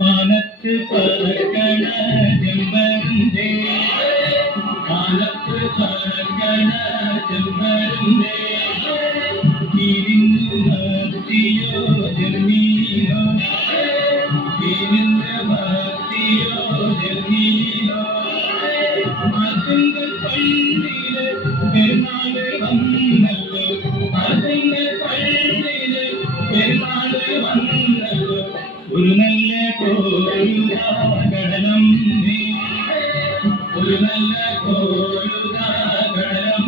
പാലത്ത് പറക്കണ ചെമ്പരുന്തേ പാലത്ത് പറക്കണ ചെമ്പരുന്തേ തിരിഞ്ഞു ഭക്തിയോ ജന്മീനോ തിരിഞ്ഞ ഭക്തിയോ ജന്മീനോ അതിന്റെ പള്ളിയില് പെരുന്നാള് വന്നല്ലോ അതിന്റെ പള്ളിയില് പെരുന്നാള് വന്നല്ലോ ഒരു നല്ല കോരുകടലം ഒരു നല്ല കോരുകടലം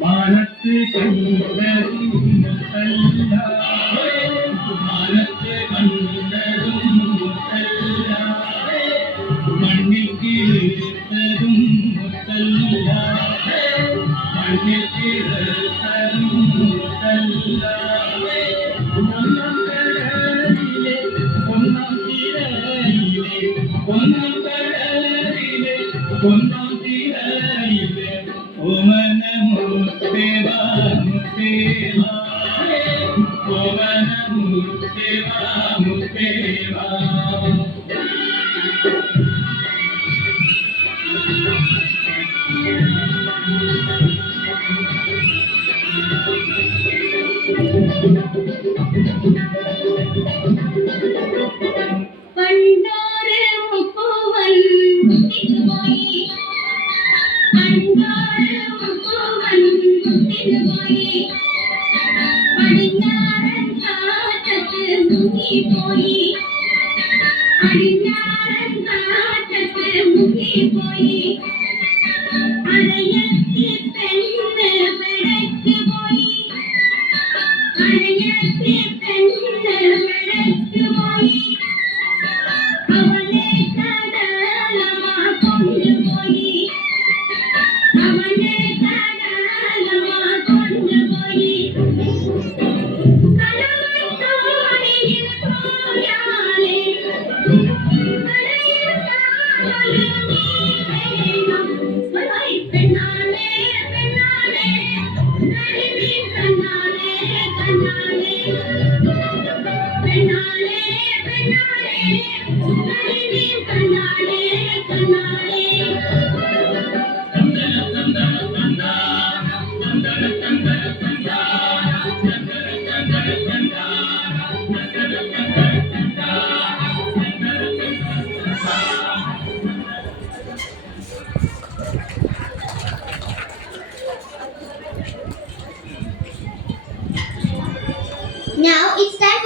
മാനത്ത് കണ്ടതും മുത്തല്ല മാനത്ത് കണ്ടതും മുത്തല്ല മണ്ണിൽ കീഴ്ത്തതും മുത്തല്ല മണ്ണിൽ കീഴ്ത്തതും മുത്തല്ല ഒന്നാം കടലിലെ ഒന്നാം തിരയിലെ ഒന്നാം കടലിലെ ഒന്നാം തിരയിലെ ഓമന മുത്തേവാ മുത്തേവാ ഓമന മുത്തേവാ മുത്തേവാ പണ്ടോരെ മുക്കുവൻ മുത്തിനുപോയി പണ്ടോരെ മുക്കുവൻ മുത്തിനുപോയി പടിഞ്ഞാറൻ കാറ്റത്ത് മുങ്ങിപ്പോയി പടിഞ്ഞാറൻ കാറ്റത്ത് മുങ്ങിപ്പോയി അരയത്തി പെണ്ണ് പിടച്ചുപോയി അരയത്തി പെണ്ണ് പിടച്ചുപോയി അവനെ കടലമാ കൊണ്ടുപോയി അവനെ കടലമാ കൊണ്ടുപോയി കടൽത്തോണിയിൽ പോയാലേ കരയിൽ കാവലും നീ വേണം പെണ്ണാളേ പെണ്ണാളേ നടുവിൻ കണ്ണാളേ കണ്ണാളേ പെണ്ണാളേ പെണ്ണാളേ നടുവിൻ കണ്ണാളേ കണ്ണാളേ Now it's time